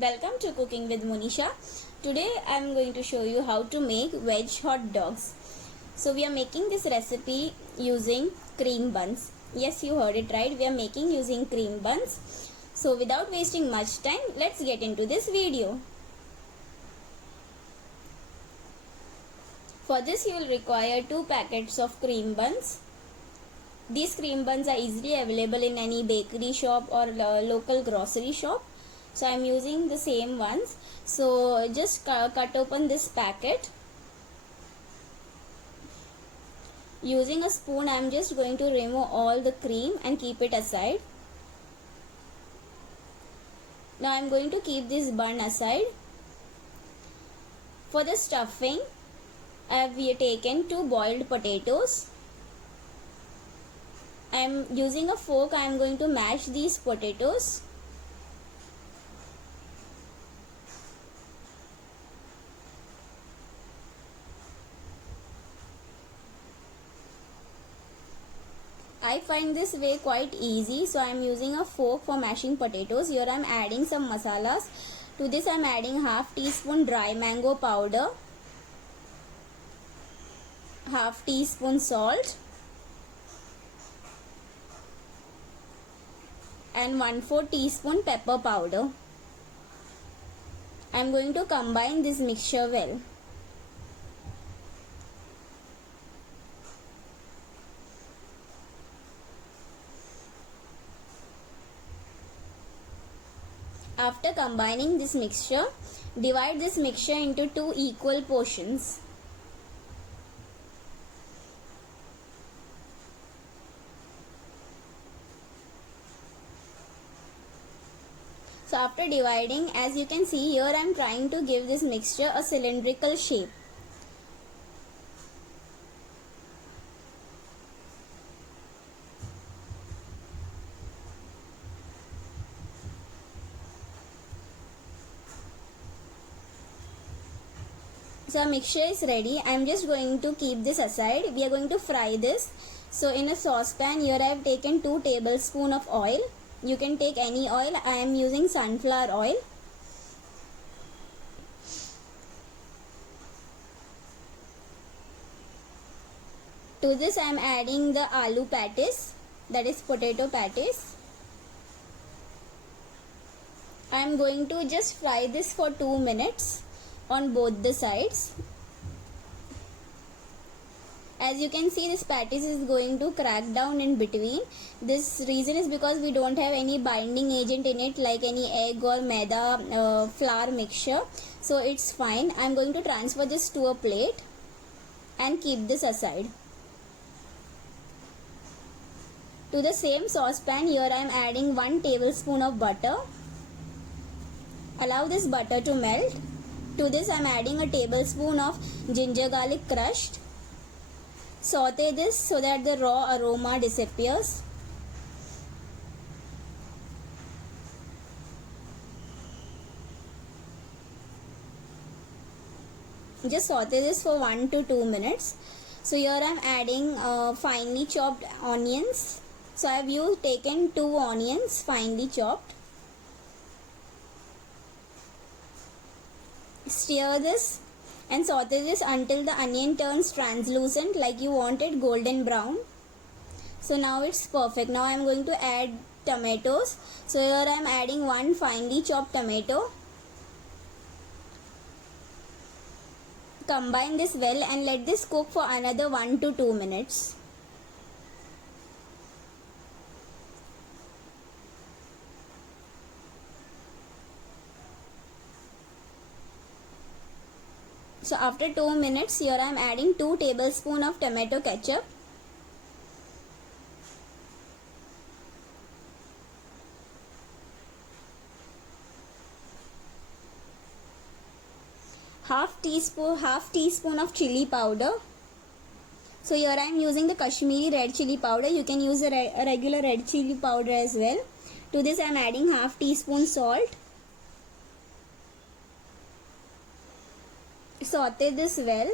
Welcome to Cooking with Monisha. Today I am going to show you how to make veg hot dogs. So we are making this recipe using cream buns. Yes, you heard it right. We are making using cream buns. So without wasting much time, let's get into this video. For this you will require 2 packets of cream buns. These cream buns are easily available in any bakery shop or local grocery shop. So I am using the same ones. So just cut open this packet. Using a spoon I am just going to remove all the cream and keep it aside. Now I am going to keep this bun aside. For the stuffing I have taken 2 boiled potatoes. I am using a fork. I am going to mash these potatoes. I find this way quite easy, so I am using a fork for mashing potatoes. Here I am adding some masalas. To this I am adding half teaspoon dry mango powder, half teaspoon salt, and 1/4 teaspoon pepper powder. I am going to combine this mixture well. After combining this mixture, divide this mixture into 2 equal portions. So after dividing, as you can see here, I am trying to give this mixture a cylindrical shape. So our mixture is ready. I am just going to keep this aside. We are going to fry this. So in a saucepan here I have taken 2 tablespoons of oil. You can take any oil. I am using sunflower oil. To this I am adding the aloo patties, that is potato patties. I am going to just fry this for 2 minutes on both the sides. As you can see, this patties is going to crack down in between. This reason is because we don't have any binding agent in it like any egg or maida flour mixture. So it's fine. I'm going to transfer this to a plate and keep this aside. To the same saucepan here I am adding 1 tablespoon of butter. Allow this butter to melt. To this I am adding a tablespoon of ginger garlic crushed. Saute this so that the raw aroma disappears. Just saute this for 1 to 2 minutes. So here I am adding finely chopped onions. So I have taken 2 onions finely chopped. Stir this and saute this until the onion turns translucent, like you want it golden brown. So now it's perfect. Now I am going to add tomatoes. So here I am adding 1 finely chopped tomato. Combine this well and let this cook for another 1 to 2 minutes. So after 2 minutes here I am adding 2 tablespoons of tomato ketchup. Half teaspoon of chili powder. So here I am using the Kashmiri red chili powder. You can use a regular red chili powder as well. To this I am adding half teaspoon salt. Saute this well.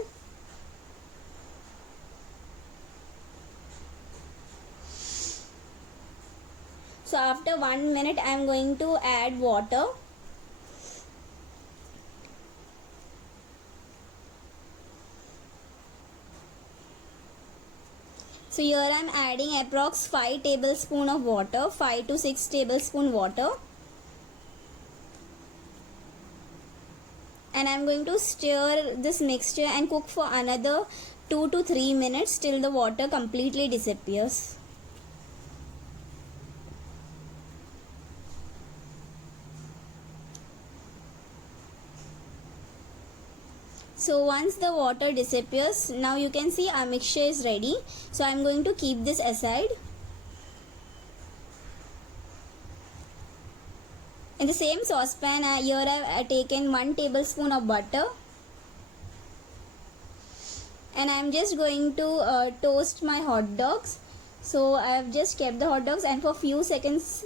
So after 1 minute I am going to add water. So here I am adding approx 5 tablespoon of water, 5 to 6 tablespoon water. And I am going to stir this mixture and cook for another 2 to 3 minutes till the water completely disappears. So once the water disappears, now you can see our mixture is ready. So I am going to keep this aside. In the same saucepan, here I have taken 1 tablespoon of butter. And I am just going to toast my hot dogs. So I have just kept the hot dogs, and for few seconds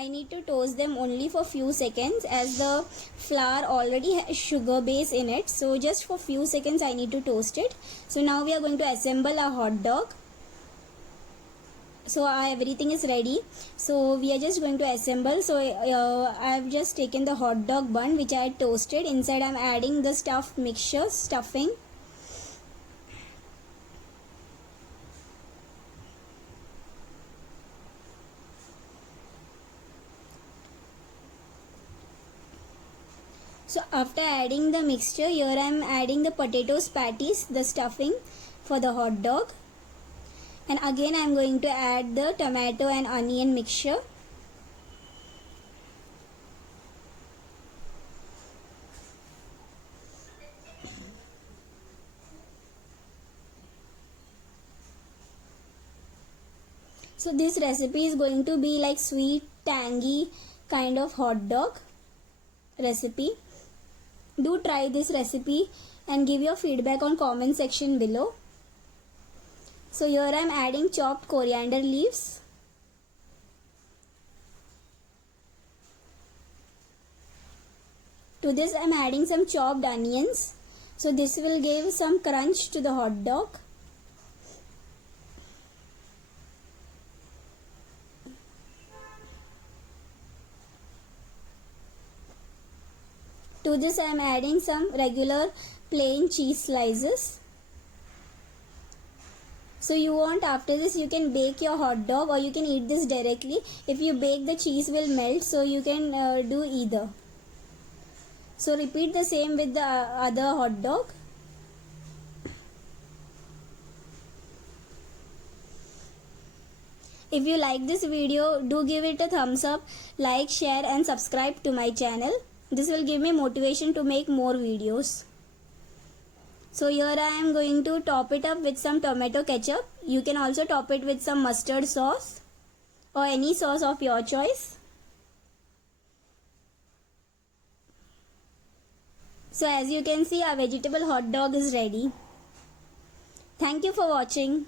I need to toast them only for few seconds, as the flour already has sugar base in it. So just for few seconds I need to toast it. So now we are going to assemble our hot dog. So everything is ready. So we are just going to assemble. So I have just taken the hot dog bun which I had toasted. Inside I am adding the stuffing. So after adding the mixture, here I am adding the potato patties, the stuffing for the hot dog. And again I am going to add the tomato and onion mixture. So this recipe is going to be like sweet, tangy kind of hot dog recipe. Do try this recipe and give your feedback on comment section below. So here I am adding chopped coriander leaves. To this I am adding some chopped onions. So this will give some crunch to the hot dog. To this I am adding some regular plain cheese slices. So you want, after this you can bake your hot dog, or you can eat this directly. If you bake, the cheese will melt, so you can do either. So repeat the same with the other hot dog. If you like this video, do give it a thumbs up, like, share and subscribe to my channel. This will give me motivation to make more videos. So here I am going to top it up with some tomato ketchup. You can also top it with some mustard sauce or any sauce of your choice. So as you can see, our vegetable hot dog is ready. Thank you for watching.